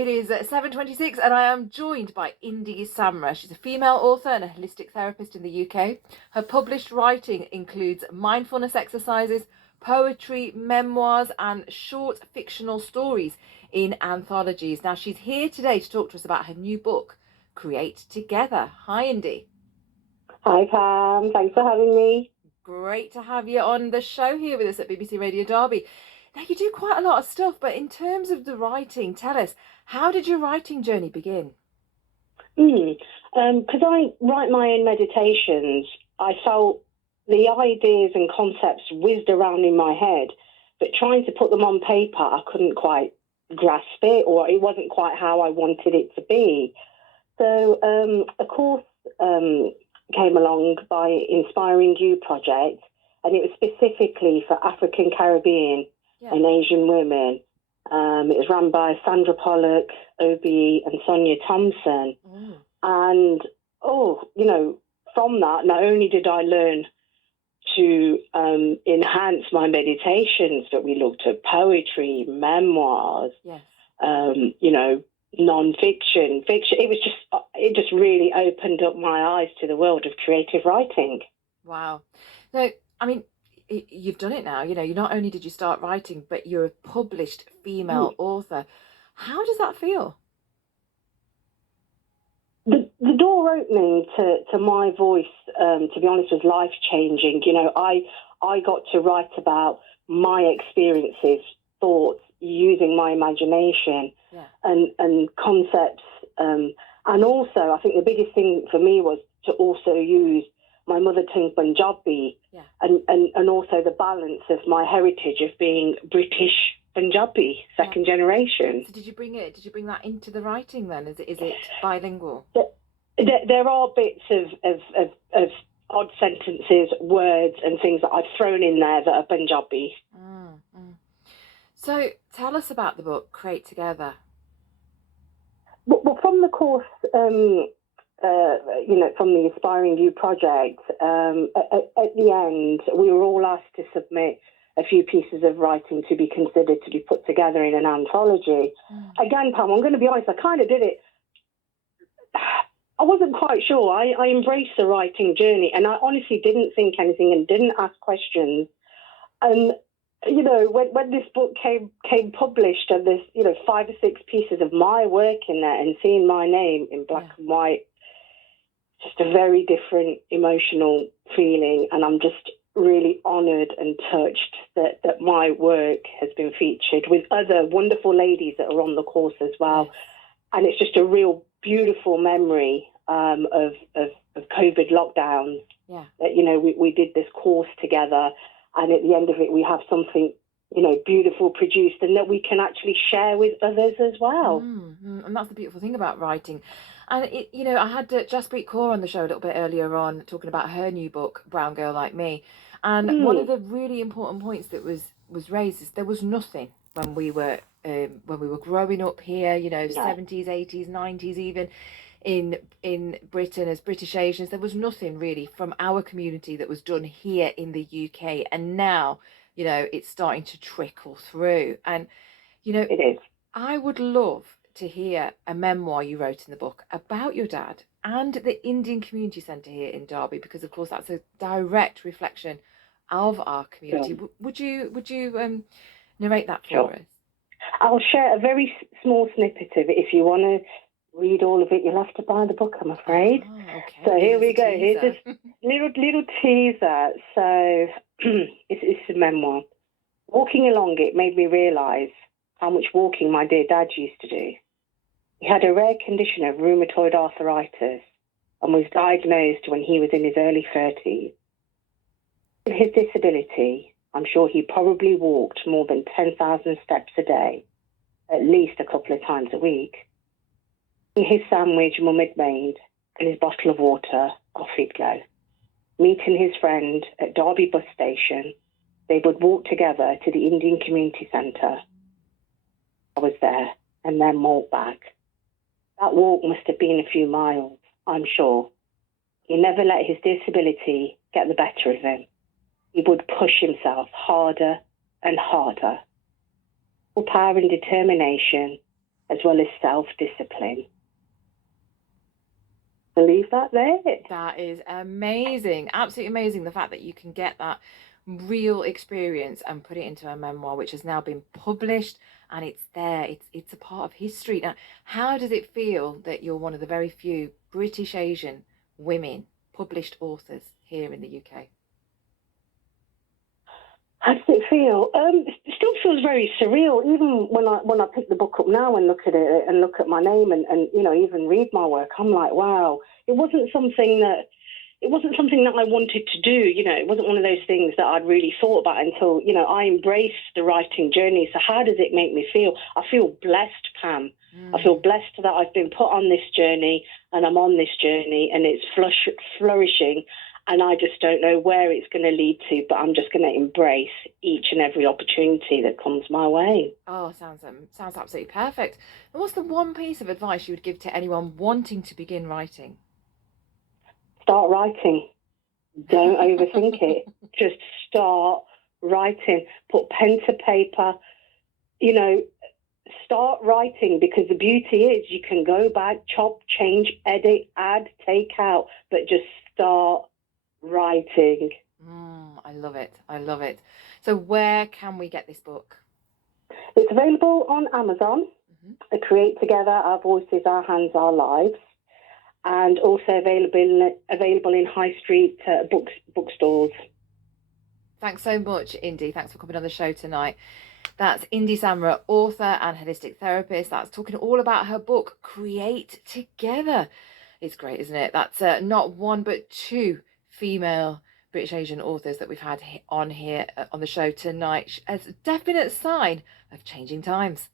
It is 7:26, and I am joined by Indy Samra. She's a female author and a holistic therapist in the UK. Her published writing includes mindfulness exercises, poetry, memoirs, and short fictional stories in anthologies. Now, she's here today to talk to us about her new book, Create Together. Hi, Indy. Hi, Pam. Thanks for having me. Great to have you on the show here with us at BBC Radio Derby. Now, you do quite a lot of stuff, but in terms of the writing, tell us, how did your writing journey begin? Because I write my own meditations, I felt the ideas and concepts whizzed around in my head, but trying to put them on paper, I couldn't quite grasp it, or it wasn't quite how I wanted it to be. So a course came along by Inspiring You project, and it was specifically for African, Caribbean and Asian women. It was run by Sandra Pollock, OBE, and Sonia Thompson. And, from that, not only did I learn to enhance my meditations, but we looked at poetry, memoirs, non-fiction, fiction. It just really opened up my eyes to the world of creative writing. Wow. So, I mean, you've done it now. You not only did you start writing, but you're a published female author. How does that feel? The door opening to my voice, to be honest, was life-changing. I got to write about my experiences, thoughts, using my imagination and concepts. And also, I think the biggest thing for me was to also use my mother tongue Punjabi and also the balance of my heritage of being British Punjabi, second generation. So did you bring that into the writing then? Is it bilingual? There are bits of odd sentences, words and things that I've thrown in there that are Punjabi. So tell us about the book, Create Together. Well, from the course, from the Inspiring You project, at the end, we were all asked to submit a few pieces of writing to be considered to be put together in an anthology. Again, Pam, I'm going to be honest, I kind of did it. I wasn't quite sure. I embraced the writing journey, and I honestly didn't think anything and didn't ask questions. And when this book came published, and there's 5 or 6 pieces of my work in there, and seeing my name in black and white, just a very different emotional feeling, and I'm just really honoured and touched that my work has been featured with other wonderful ladies that are on the course as well. And it's just a real beautiful memory of COVID lockdowns. That we did this course together, and at the end of it we have something beautiful produced and that we can actually share with others as well. And that's the beautiful thing about writing. And I had Jaspreet Kaur on the show a little bit earlier on talking about her new book, Brown Girl Like Me. And one of the really important points that was raised is there was nothing when we were growing up here, 70s, 80s, 90s, even in Britain as British Asians. There was nothing really from our community that was done here in the UK. And now, it's starting to trickle through. And, it is. I would love to hear a memoir you wrote in the book about your dad and the Indian Community Centre here in Derby, because of course that's a direct reflection of our community. Would you narrate that for us? I'll share a very small snippet of it. If you want to read all of it, you'll have to buy the book, I'm afraid. Okay. So here we go. Here's this little teaser. So it's a memoir. Walking along it made me realise how much walking my dear dad used to do. He had a rare condition of rheumatoid arthritis and was diagnosed when he was in his early 30s. With his disability, I'm sure he probably walked more than 10,000 steps a day, at least a couple of times a week. His sandwich Mum had made and his bottle of water, off he'd go. Meeting his friend at Derby bus station, they would walk together to the Indian Community Centre. I was there and then walked back. That walk must have been a few miles, I'm sure. He never let his disability get the better of him. He would push himself harder and harder. Full power and determination, as well as self-discipline. Leave that there. That is amazing, absolutely amazing. The fact that you can get that real experience and put it into a memoir, which has now been published, and it's there. It's a part of history. Now, how does it feel that you're one of the very few British Asian women published authors here in the UK? How does it feel? It still feels very surreal, even when I pick the book up now and look at it and look at my name and even read my work. I'm like, wow, it wasn't something that I wanted to do. It wasn't one of those things that I'd really thought about until I embraced the writing journey. So how does it make me feel? I feel blessed, Pam. I feel blessed that I've been put on this journey, and I'm on this journey, and it's flourishing. And I just don't know where it's going to lead to, but I'm just going to embrace each and every opportunity that comes my way. Oh, sounds absolutely perfect. And what's the one piece of advice you would give to anyone wanting to begin writing? Start writing. Don't overthink it. Just start writing. Put pen to paper. Start writing, because the beauty is you can go back, chop, change, edit, add, take out, but just start writing. I love it. I love it. So where can we get this book? It's available on Amazon. Create Together, Our Voices, Our Hands, Our Lives, and also available in high street bookstores. Thanks so much, Indy. Thanks for coming on the show tonight. That's Indy Samra, author and holistic therapist. That's talking all about her book, Create Together. It's great, isn't it? That's not one but two female British Asian authors that we've had on here on the show tonight, as a definite sign of changing times.